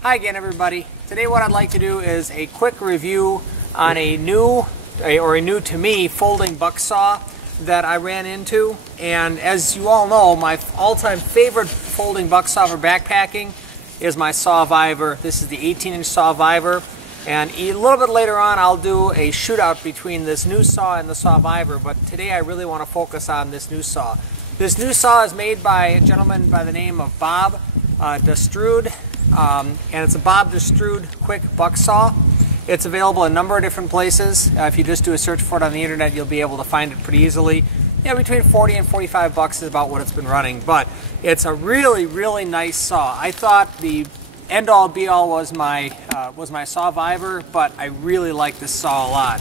Hi again, everybody. Today what I'd like to do is a quick review on a new to me folding buck saw that I ran into. And as you all know, my all-time favorite folding buck saw for backpacking is my Sawviver. This is the 18-inch Sawviver. And a little bit later on I'll do a shootout between this new saw and the Sawviver, but today I really want to focus on this new saw. This new saw is made by a gentleman by the name of Bob Dustrude. And it's a Bob Dustrude quick buck saw. It's available in a number of different places. If you just do a search for it on the internet, you'll be able to find it pretty easily. Yeah, between 40 and 45 bucks is about what it's been running, but it's a really, really nice saw. I thought the end-all be-all was my Sawviver, but I really like this saw a lot.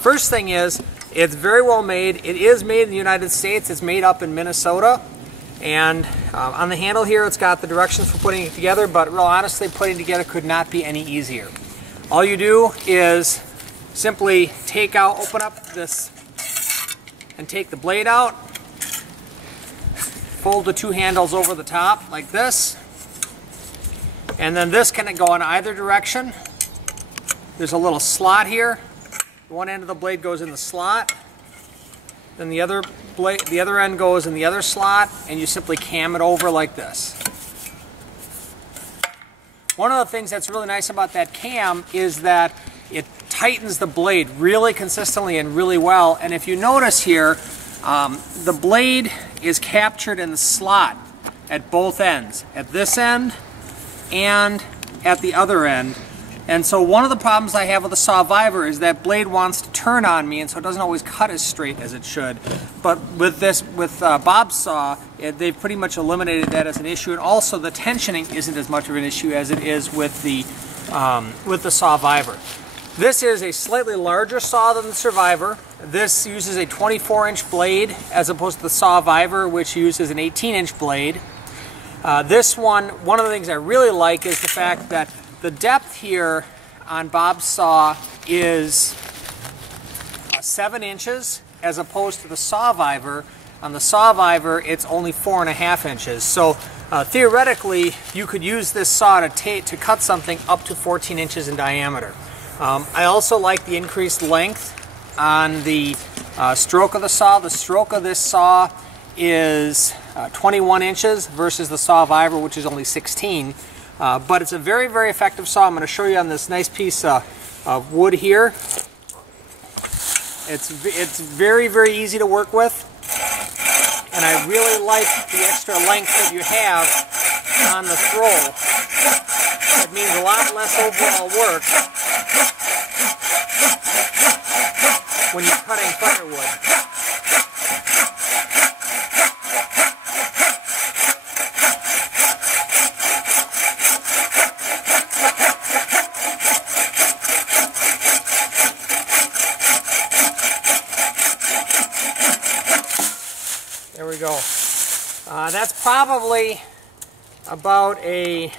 First thing is, it's very well made. It is made in the United States. It's made up in Minnesota. And on the handle here, it's got the directions for putting it together, but real honestly, putting it together could not be any easier. All you do is simply open up this and take the blade out, fold the two handles over the top like this, and then this can go in either direction. There's a little slot here. One end of the blade goes in the slot, then the other end goes in the other slot, and you simply cam it over like this. One of the things that's really nice about that cam is that it tightens the blade really consistently and really well. And if you notice here, the blade is captured in the slot at both ends, at this end and at the other end. And so one of the problems I have with the Sawviver is that blade wants to turn on me, and so it doesn't always cut as straight as it should. But with Bob's saw, they've pretty much eliminated that as an issue, and also the tensioning isn't as much of an issue as it is with the Sawviver. This is a slightly larger saw than the Survivor. This uses a 24-inch blade as opposed to the Sawviver, which uses an 18-inch blade. This one of the things I really like is the fact that the depth here on Bob's saw is 7 inches as opposed to the Sawviver. On the Sawviver, it's only 4.5 inches. So theoretically, you could use this saw to cut something up to 14 inches in diameter. I also like the increased length on the stroke of the saw. The stroke of this saw is 21 inches versus the Sawviver, which is only 16. But it's a very, very effective saw. I'm going to show you on this nice piece of wood here. It's very, very easy to work with, and I really like the extra length that you have on the throw. It means a lot less overall work when you're cutting firewood. There we go. That's probably about a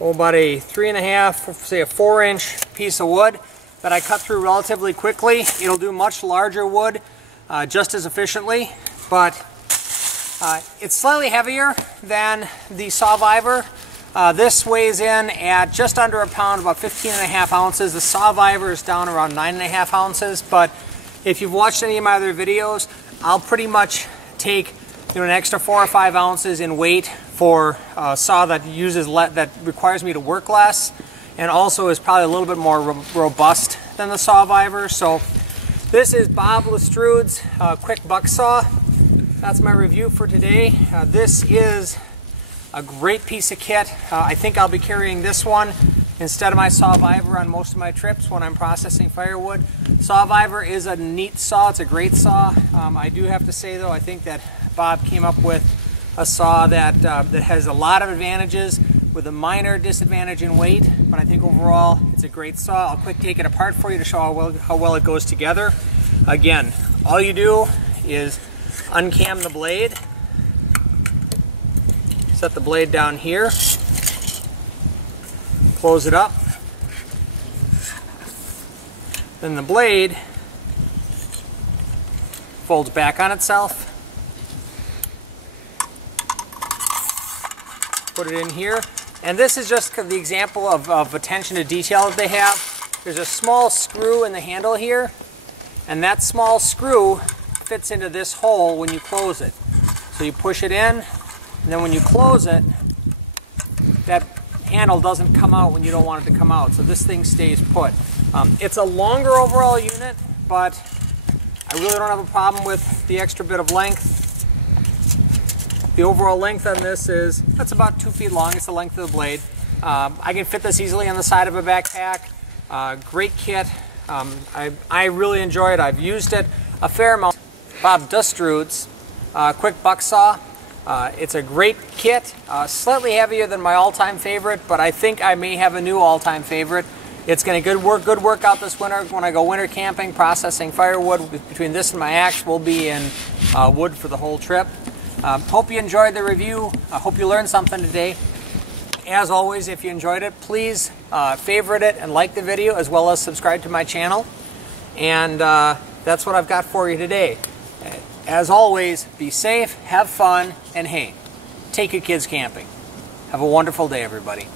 3.5, say a 4-inch piece of wood that I cut through relatively quickly. It'll do much larger wood just as efficiently, but it's slightly heavier than the Sawviver. This weighs in at just under a pound, about 15.5 ounces. The Sawviver is down around 9.5 ounces, but if you've watched any of my other videos, I'll pretty much take an extra 4 or 5 ounces in weight for a saw that that requires me to work less, and also is probably a little bit more robust than the Sawviver. So this is Bob Dustrude's quick buck saw. That's my review for today. This is a great piece of kit. I think I'll be carrying this one instead of my Sawviver on most of my trips when I'm processing firewood. Sawviver is a neat saw. It's a great saw. I do have to say though, I think that Bob came up with a saw that has a lot of advantages with a minor disadvantage in weight, but I think overall it's a great saw. I'll quick take it apart for you to show how well it goes together. Again, all you do is uncam the blade, set the blade down here, close it up, then the blade folds back on itself, put it in here, And this is just the example of attention to detail that they have. There's a small screw in the handle here, and that small screw fits into this hole when you close it. So you push it in, and then when you close it, that handle doesn't come out when you don't want it to come out. So this thing stays put. It's a longer overall unit, but I really don't have a problem with the extra bit of length. The overall length on this is, that's about 2 feet long. It's the length of the blade. I can fit this easily on the side of a backpack. Great kit. I really enjoy it. I've used it a fair amount. Bob Dustrude's quick buck saw. It's a great kit. Slightly heavier than my all-time favorite, but I think I may have a new all-time favorite. It's going to good work out this winter when I go winter camping, processing firewood. Between this and my axe, we'll be in wood for the whole trip. Hope you enjoyed the review. I hope you learned something today. As always, if you enjoyed it, please favorite it and like the video, as well as subscribe to my channel. And that's what I've got for you today. As always, be safe, have fun, and hey, take your kids camping. Have a wonderful day, everybody.